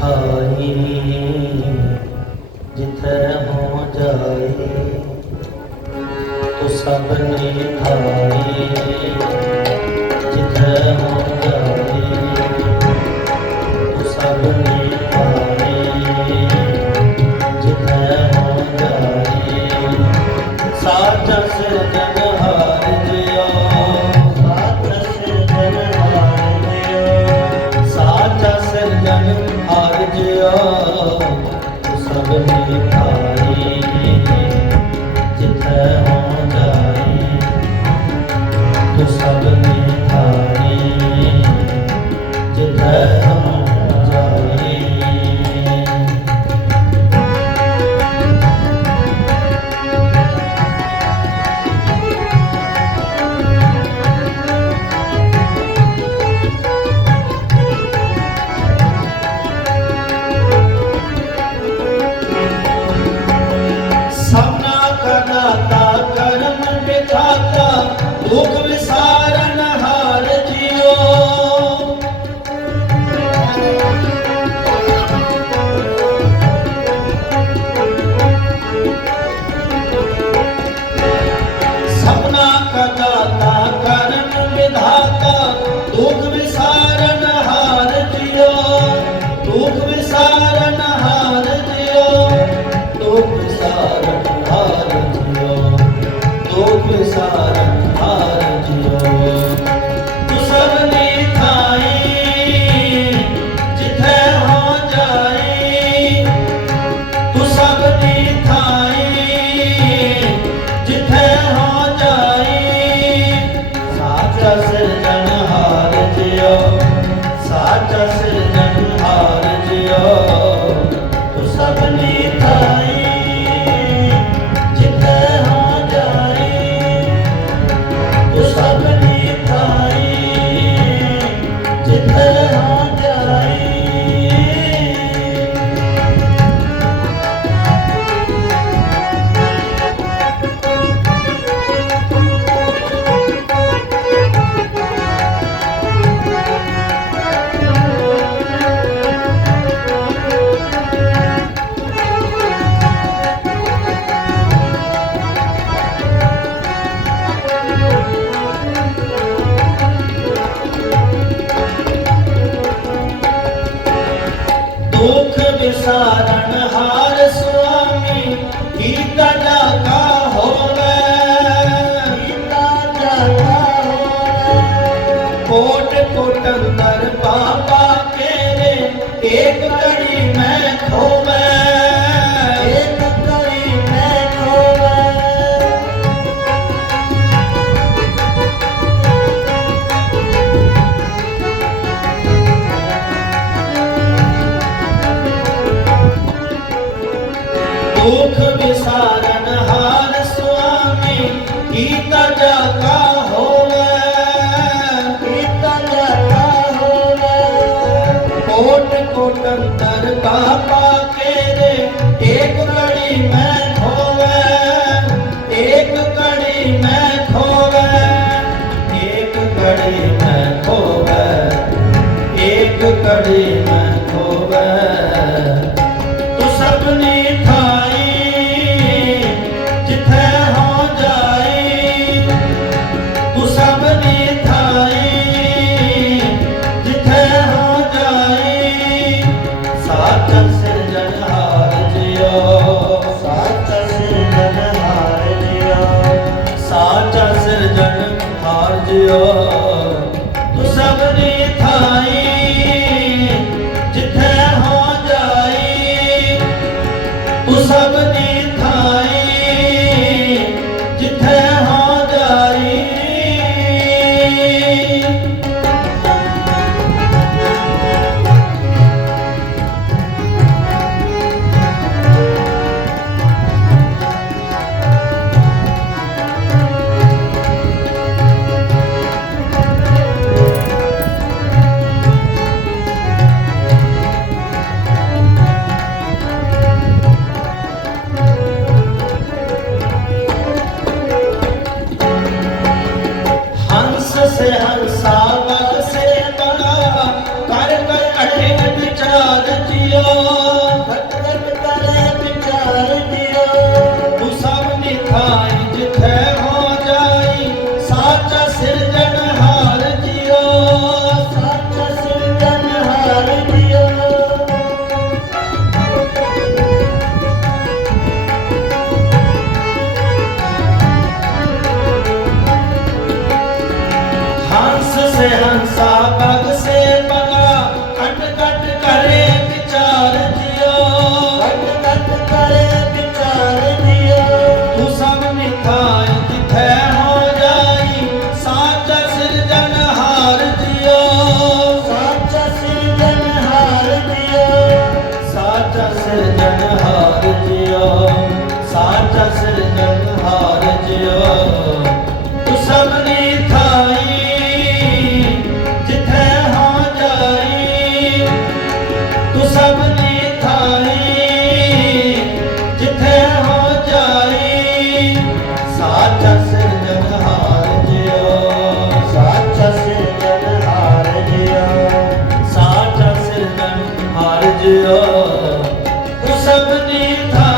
ਭਾਈ ਜਿਥੈ ਹੋ ਜਾਏ ਤੋ ਸਭ ਨੇ ਭਾਈ Deus. ਹੁਕਮ ਸਾਰਨ ਹਾਰ ਜਿਓ ਸਪਨਾ ਕਾ ਦਾਤਾ ਕਰਨ ਵਿਧਾਤਾ, ਦੁਖ ਵਿਸਾਰਨ ਹਾਰ ਜਿਓ ਦੁਖ ਵਿਸਾਰਨ 할 때. ਦੁਖ ਵਿਸਾਰਨ ਹਾਰ ਸੁਆਮੀ, ਕੀਤਾ ਜਾਤਾ ਹੋਵੇ। ਕੀਤਾ ਜਾਤਾ ਹੋਵੇ। ਕੋਟ ਕੋਟ ਅੰਤਰ ਕਾ ਪਾ ਕੇ ਰੇ ਏਕ ਕੜੀ ਮੈਂ ਖੋਵੇ। ਏਕ ਕੜੀ ਮੈਂ ਖੋਵੇ। ਏਕ ਕੜੀ ਮੈਂ ਖੋਵੇ। ਏਕ ਕੜੀ ਹੰਸਾ ਪਗ ਸੇ ਪਗਾ ਕਟ ਕਟ ਕਰੇ ਵਿਚਾਰ ਦਿਓ। ਕਟ ਕਟ ਕਰੇ ਵਿਚਾਰ ਦਿਓ। ਤੂੰ ਸਭ ਨਿਥਾਇ ਤਿਥੈ ਹੋ ਜਾਈ ਸਾਚ ਸਿਰਜਨ ਹਾਰ ਦਿਓ। ਸਾਚ ਸਿਰਜਨ ਹਾਰ ਦਿਓ। ਸਾਚ ਸਿਰਜਨ ਹਾਰ ਦਿਓ। ਸਾਚ ਸਿਰਜਨ ਹਾਰ ਦਿਓ। ਸਮਝਿਆ ਸਭ ਨੇ ਥਾ